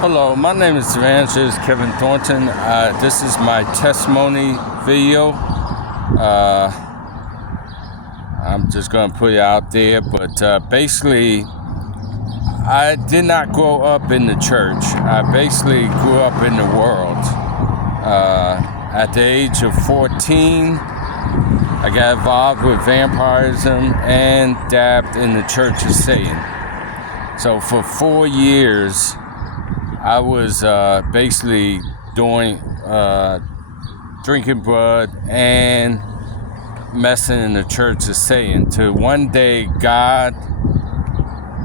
Hello, my name is Evangelist Kevin Thornton. This is my testimony video. I'm just going to put it out there, but basically, I did not grow up in the church. I basically grew up in the world. At the age of 14, I got involved with vampirism and dabbed in the Church of Satan. So for 4 years, I was basically doing drinking blood and messing in the Church of Satan. Till one day God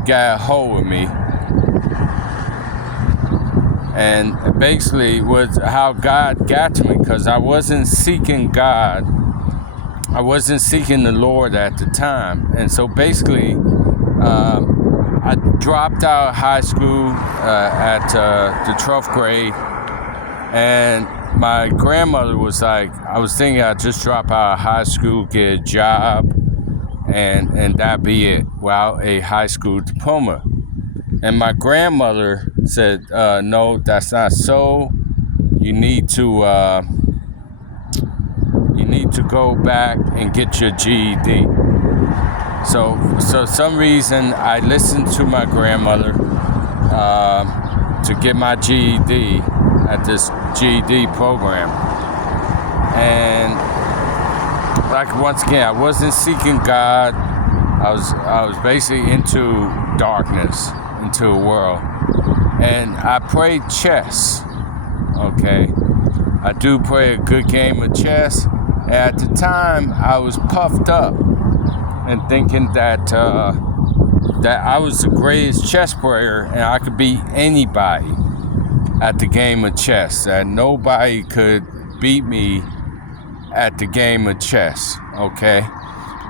got a hold of me, and basically was how God got to me, because I wasn't seeking God. I wasn't seeking the Lord at the time, and so basically I dropped out of high school at the 12th grade, and my grandmother was like, I was thinking I'd just drop out of high school, get a job, and that'd be it, without a high school diploma. And my grandmother said, no, that's not so. You need to go back and get your GED. So some reason I listened to my grandmother to get my GED at this GED program. And like, once again, I wasn't seeking God. I was basically into darkness, into a world. And I played chess, okay? I do play a good game of chess. And at the time, I was puffed up and thinking that I was the greatest chess player and I could beat anybody at the game of chess, that nobody could beat me at the game of chess, okay?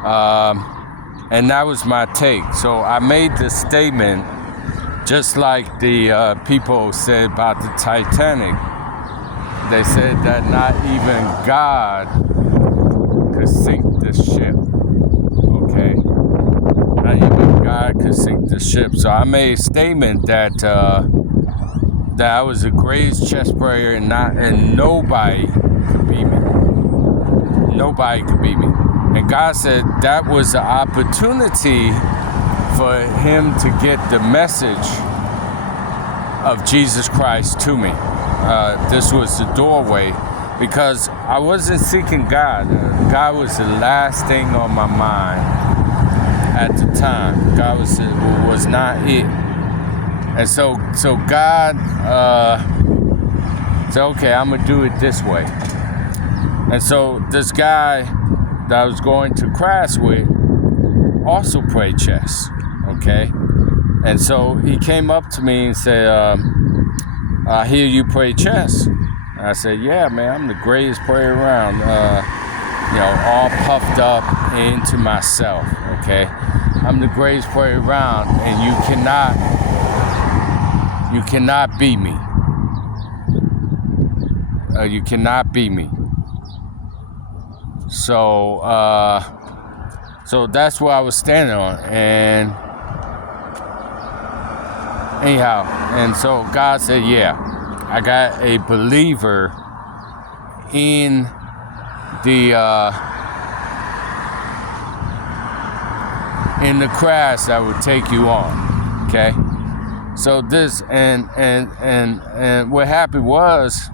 And that was my take. So I made this statement, just like the people said about the Titanic. They said that not even God could sink the ship. Okay, not even God could sink the ship. So I made a statement that that I was the greatest chess player, and nobody could beat me. Nobody could beat me. And God said that was the opportunity for Him to get the message of Jesus Christ to me. This was the doorway, because I wasn't seeking God. God was the last thing on my mind at the time. God was not it. And so God said, okay, I'm going to do it this way. And so this guy that I was going to class with also played chess, okay? And so he came up to me and said, I hear you play chess. And I said, yeah, man, I'm the greatest player around. All puffed up into myself, okay? I'm the greatest player around, and you cannot beat me. You cannot beat me. So that's what I was standing on. And anyhow, and so God said, yeah, I got a believer in the class that would take you on, okay? So this, and what happened was,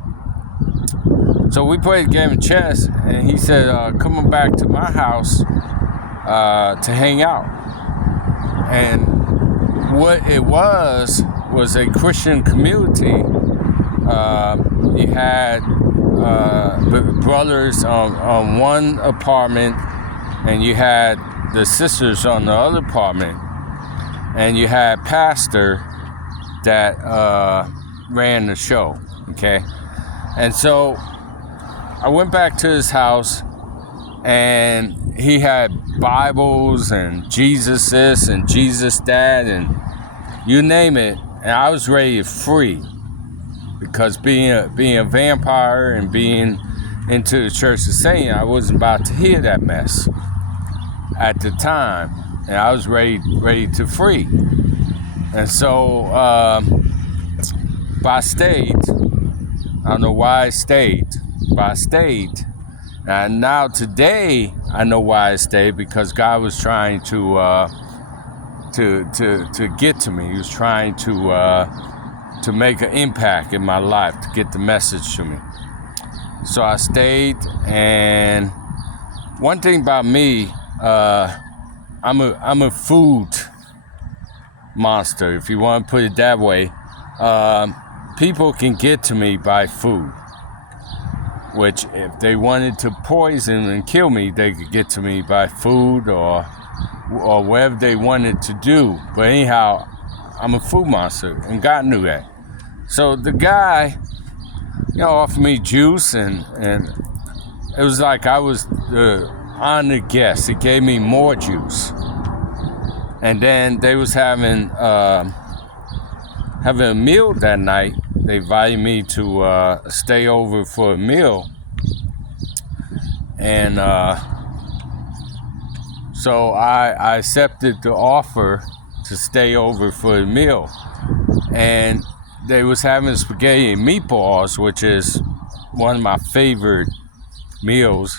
so we played a game of chess, and he said, come on back to my house to hang out. And what it was a Christian community. You had brothers on one apartment, and you had the sisters on the other apartment, and you had pastor that ran the show, okay? And so I went back to his house, and he had Bibles and Jesus this and Jesus that and you name it, and I was ready to free, because being a vampire and being into the Church of Satan, I wasn't about to hear that mess at the time, and I was ready to free. And so but I stayed. I don't know why I stayed, but I stayed. And now today, I know why I stayed, because God was trying to get to me. He was trying to make an impact in my life, to get the message to me. So I stayed. And one thing about me, I'm a food monster, if you want to put it that way. People can get to me by food, which if they wanted to poison and kill me, they could get to me by food or whatever they wanted to do. But anyhow, I'm a food monster, and God knew that. So the guy, offered me juice, and it was like I was the honored guest. He gave me more juice. And then they was having a meal that night. They invited me to stay over for a meal. And so I accepted the offer to stay over for a meal. And they was having spaghetti and meatballs, which is one of my favorite meals.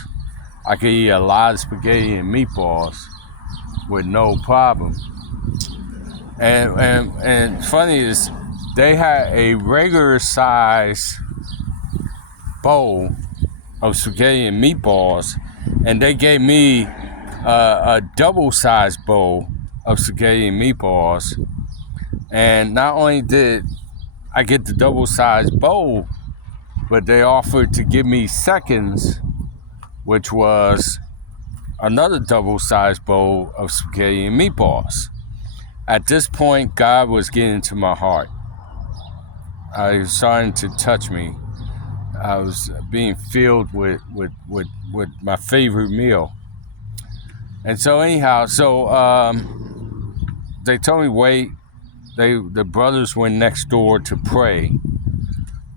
I could eat a lot of spaghetti and meatballs with no problem. And funny is, they had a regular size bowl of spaghetti and meatballs, and they gave me a double size bowl of spaghetti and meatballs. And not only did I get the double size bowl, but they offered to give me seconds, which was another double-sized bowl of spaghetti and meatballs. At this point, God was getting to my heart. He was starting to touch me. I was being filled with my favorite meal. And so anyhow, they told me wait. The brothers went next door to pray. And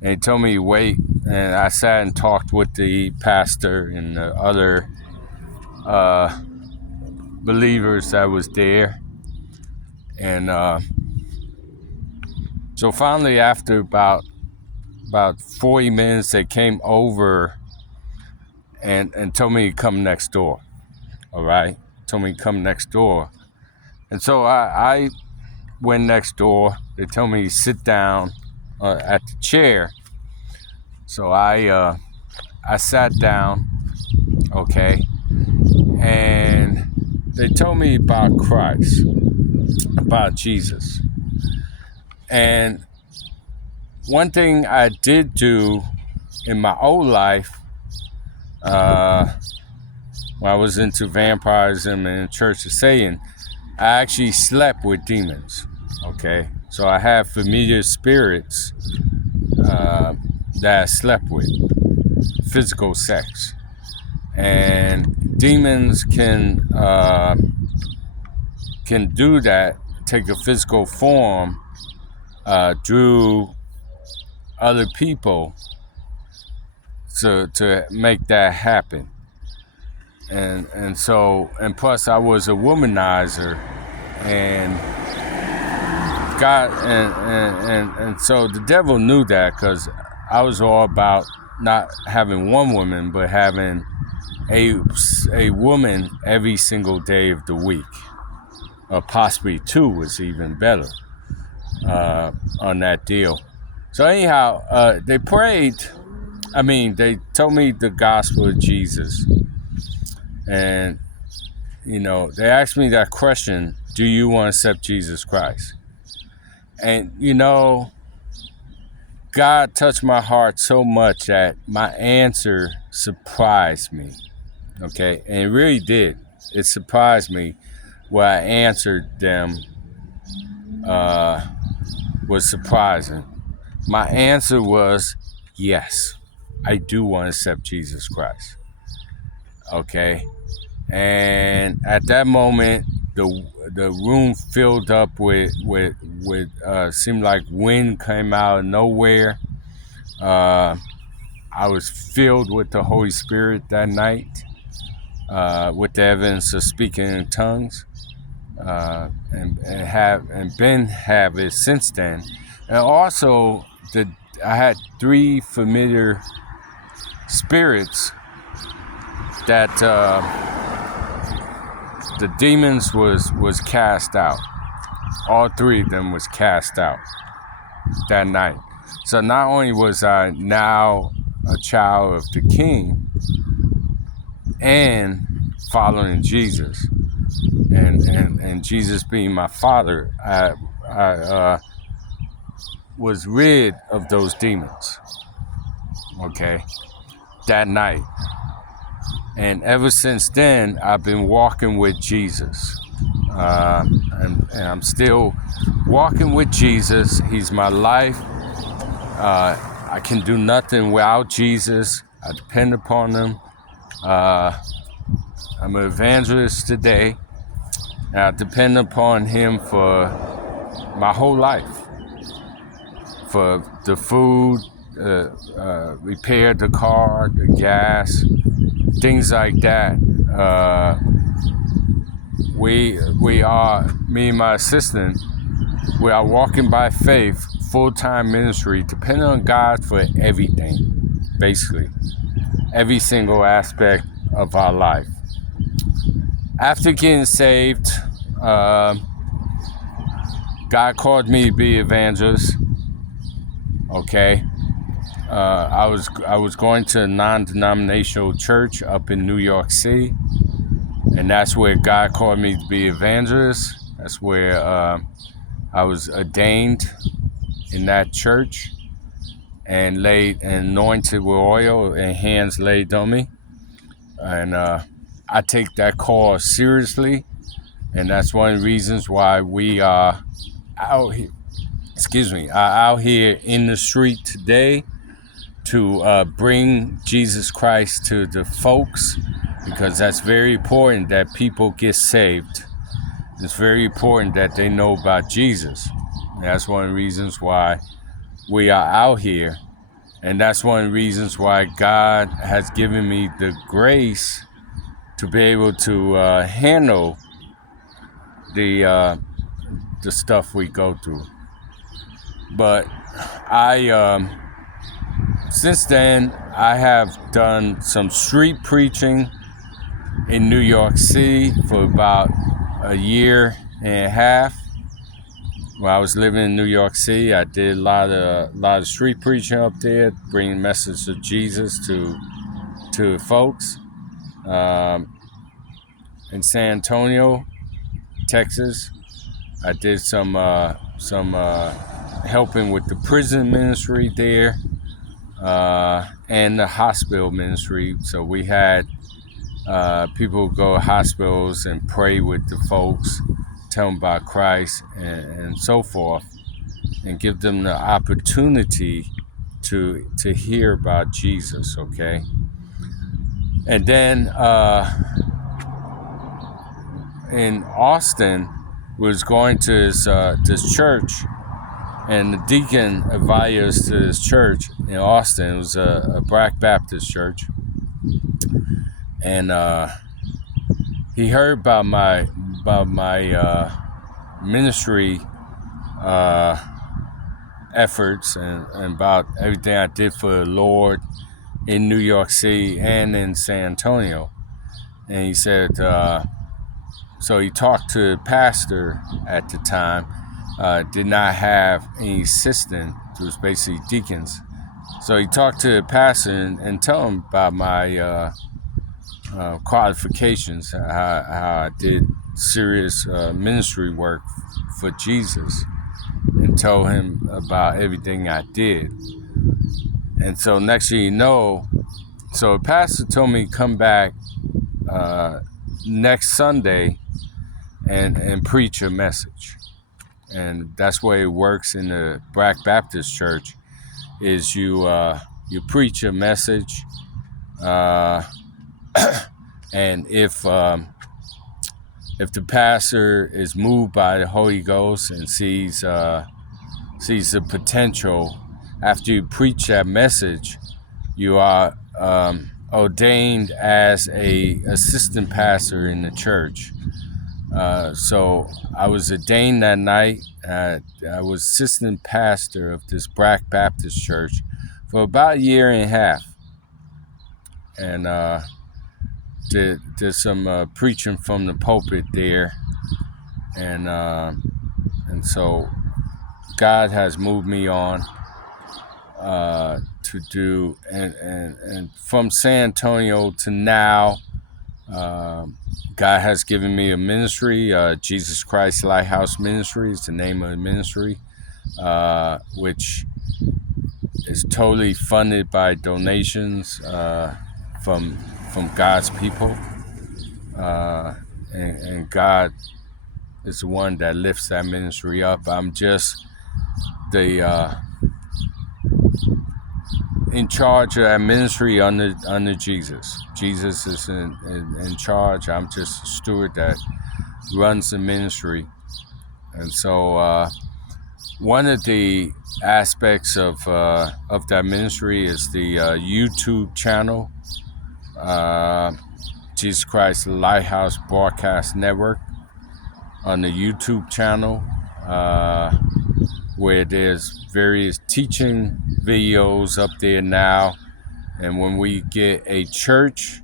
they told me wait. And I sat and talked with the pastor and the other believers that was there. And so finally, after about 40 minutes, they came over and told me to come next door. All right? Told me to come next door. And so I went next door. They told me to sit down at the chair. So I sat down, okay? And they told me about Christ, about Jesus. And one thing I did do in my old life, when I was into vampirism and Church of Satan, I actually slept with demons, okay? So I have familiar spirits that I slept with, physical sex. And demons can do that, take a physical form through other people to make that happen. And so, and plus I was a womanizer, and God, and so the devil knew that, because I was all about not having one woman, but having a woman every single day of the week, or possibly two was even better on that deal. So anyhow, they prayed. They told me the gospel of Jesus, and they asked me that question: do you want to accept Jesus Christ? And God touched my heart so much that my answer surprised me. Okay, and it really did. It surprised me. What I answered them was surprising. My answer was, yes, I do want to accept Jesus Christ. Okay, and at that moment, the room filled up with seemed like wind came out of nowhere. I was filled with the Holy Spirit that night, with the evidence of speaking in tongues, and have it since then. And also I had 3 familiar spirits that the demons was cast out. All 3 of them was cast out that night. So not only was I now a child of the King and following Jesus, and Jesus being my Father, I was rid of those demons. Okay, that night. And ever since then, I've been walking with Jesus. And I'm still walking with Jesus. He's my life. I can do nothing without Jesus. I depend upon him. I'm an evangelist today. And I depend upon him for my whole life. For the food, repair the car, the gas, things like that. We are, me and my assistant, we are walking by faith, full-time ministry, depending on God for everything, basically. Every single aspect of our life. After getting saved, God called me to be evangelist. Okay. I was going to a non-denominational church up in New York City, and that's where God called me to be evangelist. That's where I was ordained in that church and laid and anointed with oil and hands laid on me. And I take that call seriously, and that's one of the reasons why we are out here. Out here in the street today to bring Jesus Christ to the folks, because that's very important that people get saved. It's very important that they know about Jesus. That's one of the reasons why we are out here, and that's one of the reasons why God has given me the grace to be able to handle the stuff we go through. But since then, I have done some street preaching in New York City for about a year and a half. When I was living in New York City, I did a lot of street preaching up there, bringing the message of Jesus to folks. In San Antonio, Texas, I did some helping with the prison ministry there, and the hospital ministry. So we had people go to hospitals and pray with the folks, tell them about Christ and so forth, and give them the opportunity to hear about Jesus, okay? And then in Austin, was going to this church, and the deacon invited us to this church in Austin. It was a Black Baptist church, and he heard about my ministry efforts and about everything I did for the Lord in New York City and in San Antonio. And he said, so he talked to the pastor at the time, did not have any assistant, it was basically deacons. So he talked to the pastor and told him about my qualifications, how I did serious ministry work for Jesus, and told him about everything I did. And so next thing you know, so the pastor told me to come back next Sunday and preach a message. And that's the way it works in the Black Baptist Church, is you preach a message, and if the pastor is moved by the Holy Ghost and sees the potential, after you preach that message, you are ordained as a assistant pastor in the church. So I was ordained that night. I was assistant pastor of this Black Baptist church for about a year and a half, and did some preaching from the pulpit there, and so God has moved me on to do, and from San Antonio to now. God has given me a ministry, Jesus Christ Lighthouse Ministry is the name of the ministry, which is totally funded by donations from God's people, and God is the one that lifts that ministry up. I'm just the in charge of that ministry under Jesus. Jesus is in charge. I'm just a steward that runs the ministry. And so one of the aspects of that ministry is the YouTube channel, Jesus Christ Lighthouse Broadcast Network, on the YouTube channel, where there's various teaching videos up there now. And when we get a church,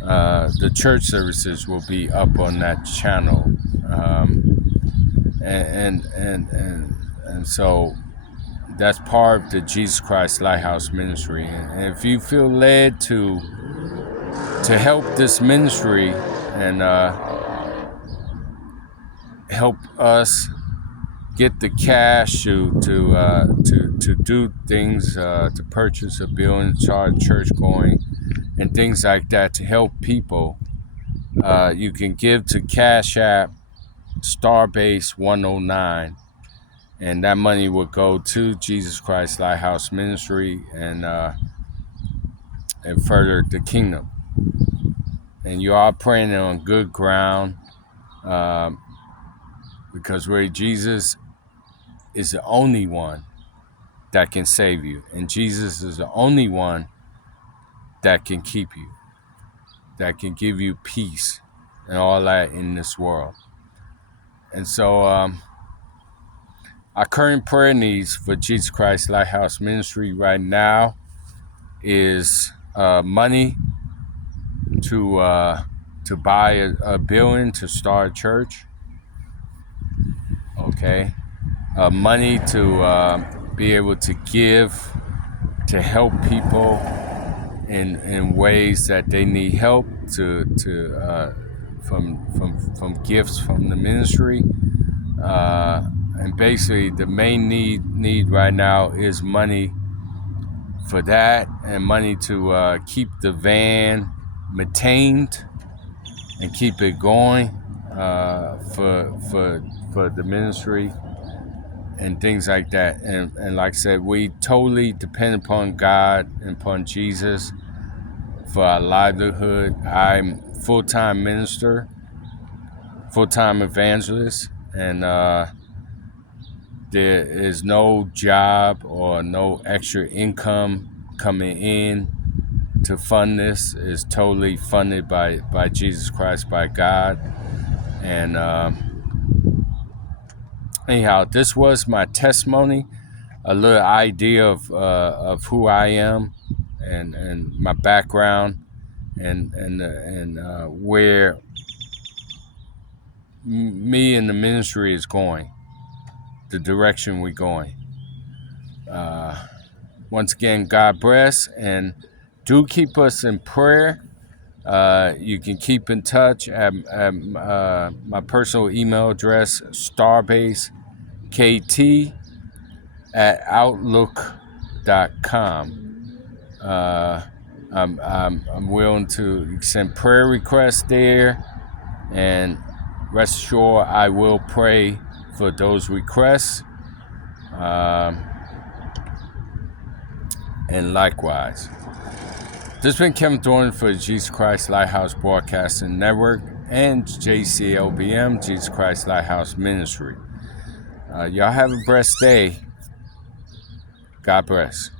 the church services will be up on that channel. And so that's part of the Jesus Christ Lighthouse Ministry. And if you feel led to help this ministry and help us get the cash to do things, to purchase a building, charge church going, and things like that, to help people, you can give to Cash App Starbase 109, and that money will go to Jesus Christ Lighthouse Ministry and further the kingdom. And you are praying on good ground, because where Jesus is the only one that can save you, and Jesus is the only one that can keep you, that can give you peace and all that in this world. And so our current prayer needs for Jesus Christ Lighthouse Ministry right now is money to buy a building to start a church. Okay. Money to be able to give, to help people in ways that they need help, from gifts from the ministry, and basically the main need right now is money for that, and money to keep the van maintained and keep it going for the ministry and things like that. And like I said, we totally depend upon God and upon Jesus for our livelihood. I'm full-time minister, full-time evangelist, and there is no job or no extra income coming in to fund this. It's totally funded by Jesus Christ, by God. And anyhow, this was my testimony, a little idea of who I am and my background and where me and the ministry is going, the direction we're going. Once again, God bless, and do keep us in prayer. You can keep in touch at my personal email address, starbasekt@outlook.com. I'm willing to send prayer requests there, and rest assured I will pray for those requests, and likewise. This has been Kevin Thornton for Jesus Christ Lighthouse Broadcasting Network and JCLBM, Jesus Christ Lighthouse Ministry. Y'all have a blessed day. God bless.